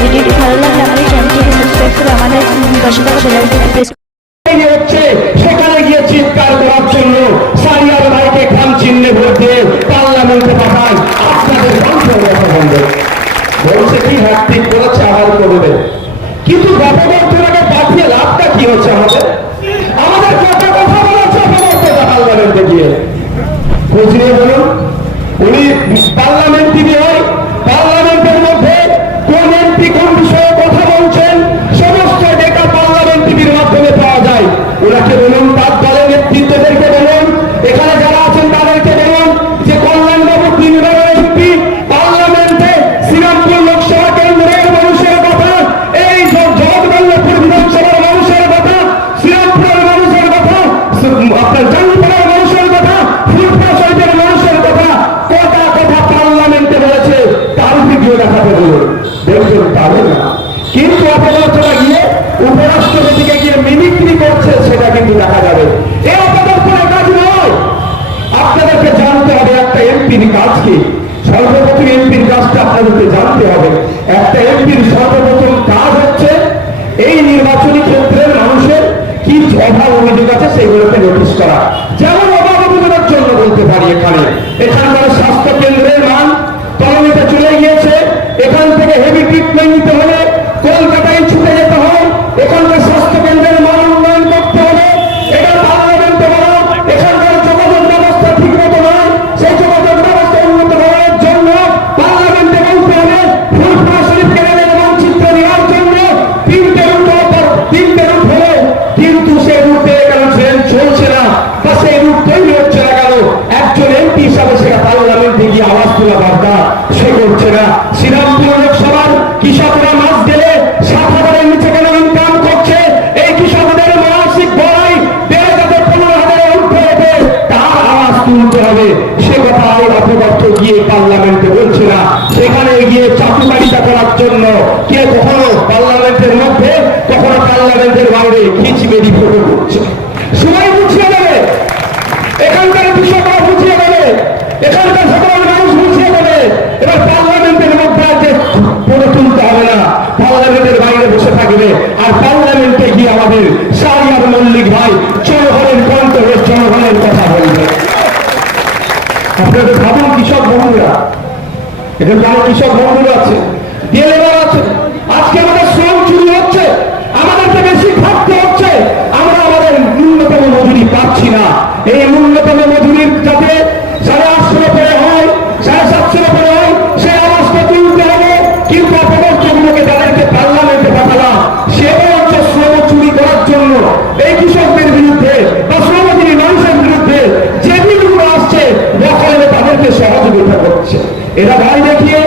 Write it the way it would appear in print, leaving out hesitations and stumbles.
ভিডিওটি ভালো লাগলে আমাদের চ্যানেলটিকে সাবস্ক্রাইব করে আমাদের পাশে থাকা বেল আইকনটি প্রেস হচ্ছে সেখানে গিয়ে চিৎকার করার জন্য সারিয়ার ভাইকে খাম চিহ্নে ভোট দিয়ে পার্লামেন্টে পাঠান আপনাদের কণ্ঠের কথা বলবে বলছে কি হ্যাট্রিক করেছে আবার করবে কিন্তু গতবর্ষটাকে পাঠিয়ে লাভটা কি হচ্ছে আমাদের কত কথা বলেছে পার্লামেন্টে গিয়ে খোঁজ নিয়ে বলুন উনি পার্লামেন্ট টিভি হয় পার্লামেন্টের মধ্যে কোন এমপি কোন বিষয়ে কথা বলছেন সমস্ত ডেটা পার্লামেন্ট টিভির মাধ্যমে পাওয়া যায় ওনাকে বলুন তার দলের নেতৃত্বদেরকে বলুন এখানে যারা আছেন তাদেরকে বলুন যে কল্যাণবাবু 3 বার এমপি পার্লামেন্টে শ্রীরামপুর লোকসভা কেন্দ্রের মানুষের কথা এই জগৎবল্লভপুর বিধানসভার মানুষের কথা শ্রীরামপুরের মানুষের কথা আপনার জাঙ্গিপাড়ার মানুষের কথা ফুলপুরা শরীফের মানুষের কথা কটা কথা পার্লামেন্টে বলেছে তার ভিডিও দেখাতে বলুন দেখবেন পাবেন না কিন্তু অপদার্থটা গিয়ে উপরাষ্ট্রপতিকে গিয়ে মিমিক্রি করছে সেটা কিন্তু দেখা যাবে এই অপদার্থের কাজ নয় আপনাদেরকে জানতে হবে একটা এমপির কাজ কি সর্বপ্রথম এমপির কাজটা আপনাদেরকে জানতে হবে একটা এমপির সর্বপ্রথম কাজ হচ্ছে এই নির্বাচনী ক্ষেত্রের মানুষের কি অভাব অভিযোগ আছে সেগুলোকে নোটিশ করা যেমন অভাব অভিযোগের জন্য বলতে পারি এখানকার স্বাস্থ্য কেন্দ্রের মান তলনিতে চলে গিয়েছে এখান থেকে হেভি ট্রিটমেন্ট নিতে হলে কলকাতায় ছুটে যেতে হয় এখানকার স্বাস্থ্য কেন্দ্রের মান উন্নয়ন করতে হবে এটা পার্লামেন্টে বলা এখানকার যোগাযোগ ব্যবস্থা ঠিক মতো নয় সেই যোগাযোগ ব্যবস্থা উন্নত করার জন্য পার্লামেন্টে বলতে হবে ফুলপুরা শরীফ কেন্দ্রের মানচিত্র নেওয়ার জন্য 3টে রুট হলো কিন্তু সেই রুটে কেন ট্রেন চলছে না বা সেই রুট তৈরি হচ্ছে না কেন একজন এমপি হিসাবে সেটা পার্লামেন্টে গিয়ে আওয়াজ তোলা দরকার সে করছে না শ্রীরামপুর লোকসভার কৃষকরা মাস গেলে 7,000-এর নিচে কেন ইনকাম করছে এই কৃষকদের মানসিক বড়াই বেড়ে যাতে 15,000-এর উঠে ওঠে তার আওয়াজ তুলতে হবে সে কথা এই অপদার্থ গিয়ে পার্লামেন্টে বলছে না সেখানে গিয়ে চাটুকারিতা করার জন্য কে কখনো পার্লামেন্টের মধ্যে কখনো পার্লামেন্টের বাইরে খিচবেড়ি ফটো করছে সবাই বুঝিয়ে দেবে এখানকার কৃষকরা বুঝিয়ে দেবে এখানকার সাধারণ মানুষ বুঝিয়ে দেবে এবার পার্লামেন্টের মধ্যে আছে ফটো তুলতে হবে না পার্লামেন্টের বাইরে বসে থাকবে আর পার্লামেন্টে গিয়ে আমাদের শাহরিয়ার মল্লিক ভাই জনগণের কণ্ঠ জনগণের কথা বলবে আপনাদের ভাবুন কৃষক বন্ধুরা এখানে যারা কৃষক বন্ধুরা আছে ডিএলএর আছে আজকে আমাদের শ্রম চুরি হচ্ছে আমাদেরকে বেশি খাটতে হচ্ছে আমরা আমাদের ন্যূনতম মজুরি পাচ্ছি না এই ন্যূনতম মজুরির যাতে 850 করে হয় 750 করে হয় সে আওয়াজটা তুলতে হবে কিন্তু অপরাধগুলোকে যাদেরকে পার্লামেন্টে পাঠালাম সেটা হচ্ছে শ্রম চুরি করার জন্য এই কৃষকদের বিরুদ্ধে বা শ্রমজীবী মানুষের বিরুদ্ধে যে বিলগুলো আসছে দখলে তাদেরকে সহযোগিতা করছে এরা ভাই দেখিয়ে